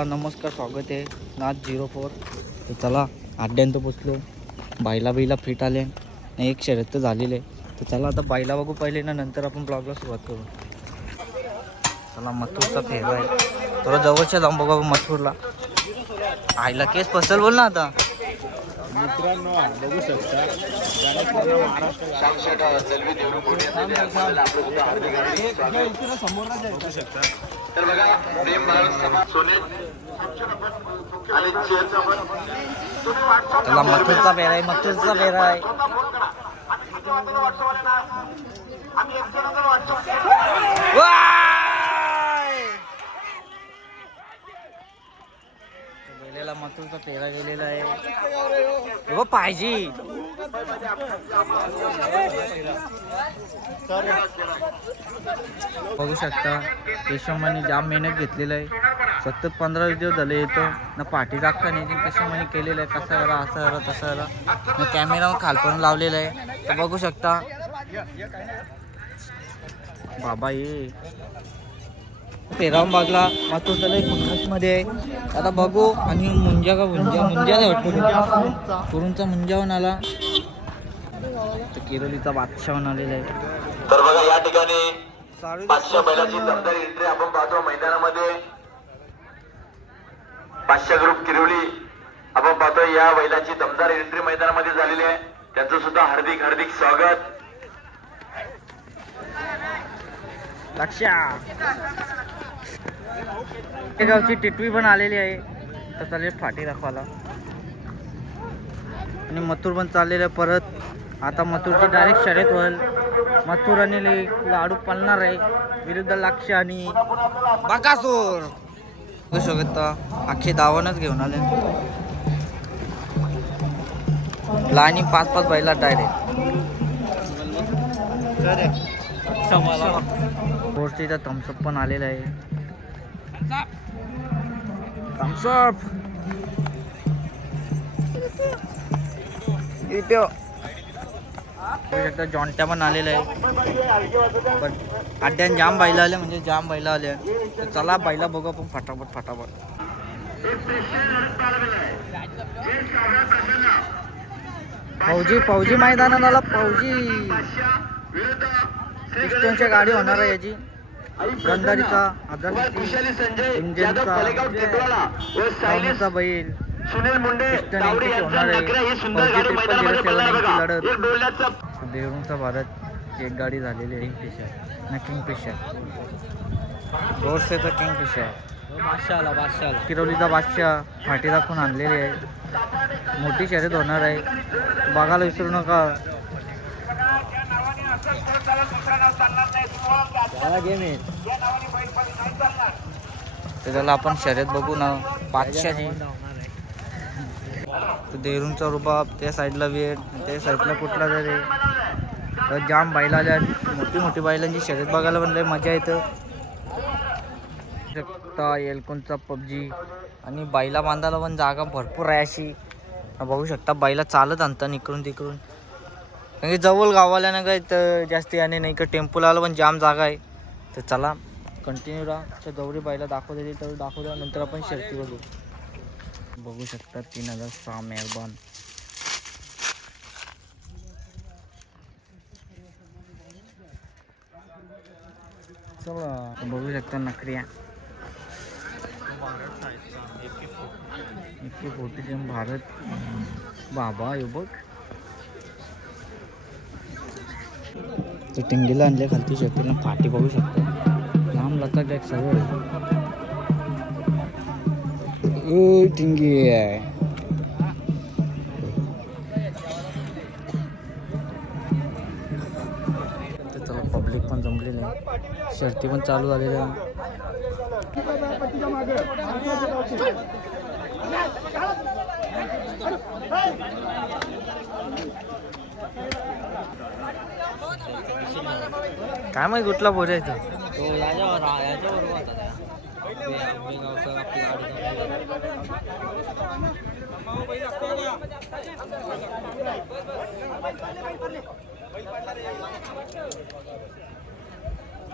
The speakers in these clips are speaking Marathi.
चला नमस्कार स्वागत आहे. नाथ झिरो फोर. तर चला अड्ड्यान तर पोचलो बायला बिला फिट आले. आणि एक शर्यत तर झालेली आहे. तर चला आता बायला बघू पहिले ना नंतर आपण ब्लॉगला सुरुवात करू. चला मथुरचा फेरा आहे. थोडं जवळच्या जाऊन बघू मथुरला. आईला केस पसल बोल ना आता. मित्रांनो बघू शकता. जरा महाराष्ट्र बघू शकता. तर बघा प्रेम भारत समाज सोने आणि चेअरचा पण. तुम्ही व्हॉट्सअप चला मथुरचा आहे मथुरचा फेरा आहे. आम्ही एक जण जर व्हॉट्सअप वाय! गेलेला मथुरचा फेरा गेलेला आहे. पाहिजे. बघू शकता केशवमाने जाम मेहनत घेतलेलं आहे. सतत पंधरा दिवस झाले येतो. ना पाठी जागता नाही केशवमाने केलेलं आहे. कसं करा असं करा तसं करा. ना कॅमेरा खालपर्यंत लावलेला आहे. तर बघू शकता. बाबा ये. पेरावून बागला मातूर एक मध्ये आहे. आता बघू आणि मुंजा का मुंजा? मुंजा नाही वाटतो कुरूंचा मुंजाहून आला तर किरोलीचा बादशाहून आलेला आहे. तर बघा या ठिकाणी पाचशे बैलाची दमदार एंट्री आपण पाहतो मैदानामध्ये. पाचशे ग्रुप किरवली आपण पाहतो या बैलाची दमदार एंट्री मैदानामध्ये झालेली आहे. त्यांचं सुद्धा हार्दिक हार्दिक स्वागत. लक्षा गावची टिटवी पण आलेली आहे. तर चालेल फाटी दाखवायला. आणि मथुर पण चाललेलं आहे परत. आता मथुरची डायरेक्ट शर्यत होईल. मथुर आणि लाडू पळणार आहे. विरुद्ध लक्ष आणि बाकासूर. बघू शकता अख्खे दावणच घेऊन आले. लाईनी पाच पाच बैला डायरेक्ट गोष्टीचा थम्सअप पण आलेला आहे. थम्सअप इथे जॉन्ट्या पण आलेल्या आहे. पण अड्ड्यान जाम बैला आले म्हणजे जाम बैला आले. तर चला बैला बघू आपण फटाफट फटाफट. फौजी फौजी मैदानात आला फौजी. पिस्टनच्या गाडी होणार आहे याची. गंधारीचा खुशाली संजय इंजिनचा जाधव कलेगाव टेकवाला व सायलेस चा बैल सुनील मुंडे ही देवरूंचा भारत एक गाडी झालेली आहे किंगफिशर. ना किंगफिशर. गोडसेचा किंगफिशर. किरवलीचा बादशाह फाटी दाखवून आणलेली आहे. मोठी शर्यत होणार आहे. बघायला विसरू नका गेम आहे तर त्याला आपण शर्यत बघू ना बादशाची तर देहरूंचा रुबाब त्या साईडला वेट त्या साईडला कुठला तरी. तर जाम बैला आल्या. मोठी मोठी बैलांची शर्यत बघायला पण लय मजा येतं. शकता एलकोनचा पबजी. आणि बैला बांधायला पण जागा भरपूर आहे अशी. बघू शकता बैला चालत आणतात इकडून तिकडून. जवळ गावाला ना काय तर जास्ती आणि नाही का टेम्पोला पण जाम जागा आहे. तर चला कंटिन्यू राहा. तर गौरी बाईला दाखवत येईल तर दाखवू द्या. नंतर आपण शर्ती बघू. बघू शकता तीन हजार सहा मेहरबान. चला बघू शकता नकरिया इतकी फोर्टी भारत. बाबा यो बघ. ते टिंगीला आणले खालती शेतीला फाटी बघू शकतो लांब लचक एक सगळं टिंगी आहे पब्लिक पण जमलेली आहे शर्ती पण चालू झालेली आहे काय माहीत कुठला पोर आहे तो? याच्यावर याच्यावर होता त्या.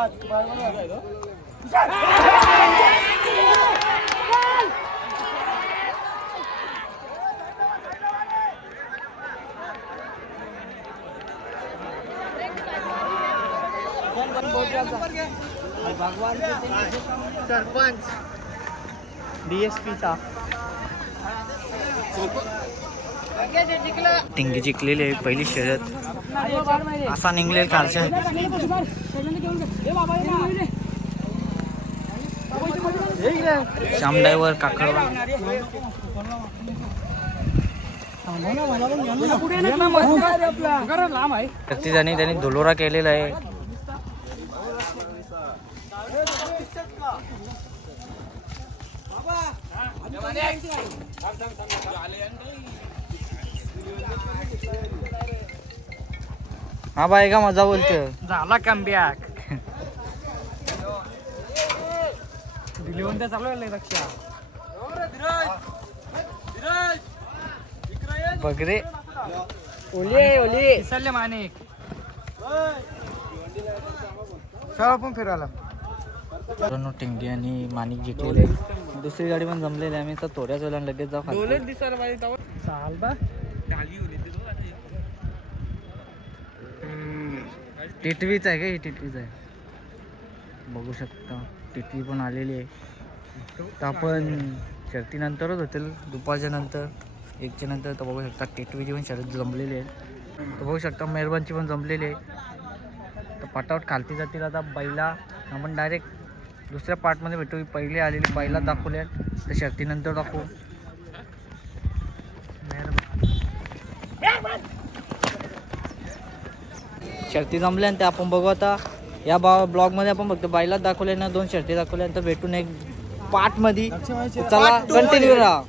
आपला आडगाव. सरपंच. डीएसपीचा टिंगी जिंकलेली आहे पहिली शर्यत. असा निघले कालच्या श्याम ड्रायव्हर काकडवा प्रति जणी त्यांनी धुलोरा केलेला आहे. हा बाय का मजा बोलते झाला कमबॅक दिली कोणत्या चालू आहे रक्षा. बघ रे. ओले ओले. माणिक चल आपण फिरायला. मित्रांनो टिंगी आणि माणिक जिंकलेले. दुसरी गाडी पण जमलेली आहे. आम्ही. तर थोड्याच वेळा लगेच जाऊ. दिसायला पाहिजे चाल बा. टिटवीच आहे का? ही टिटवीच आहे. बघू शकता. टिटवी पण आलेली आहे. तर आपण शर्तीनंतरच होतील. दुपारच्या नंतर एकच्या नंतर तर बघू शकता. टिटवीची पण शर्यत जमलेली आहे. तर बघू शकता मेहरबानची पण जमलेली आहे. तर पटावट खालती जातील आता. बैला आपण डायरेक्ट दुसऱ्या पार्टमध्ये भेटू. पहिले आलेली बैला दाखवल्या तर शर्तीनंतर दाखवू. शर्ती जमल्या आणि ते आपण बघू आता. या बा ब्लॉगमध्ये आपण फक्त बायलाच दाखवल्या ना दोन शर्ती दाखवल्या तर भेटून एक पार्टमध्ये. चला कंटिन्यू राहा.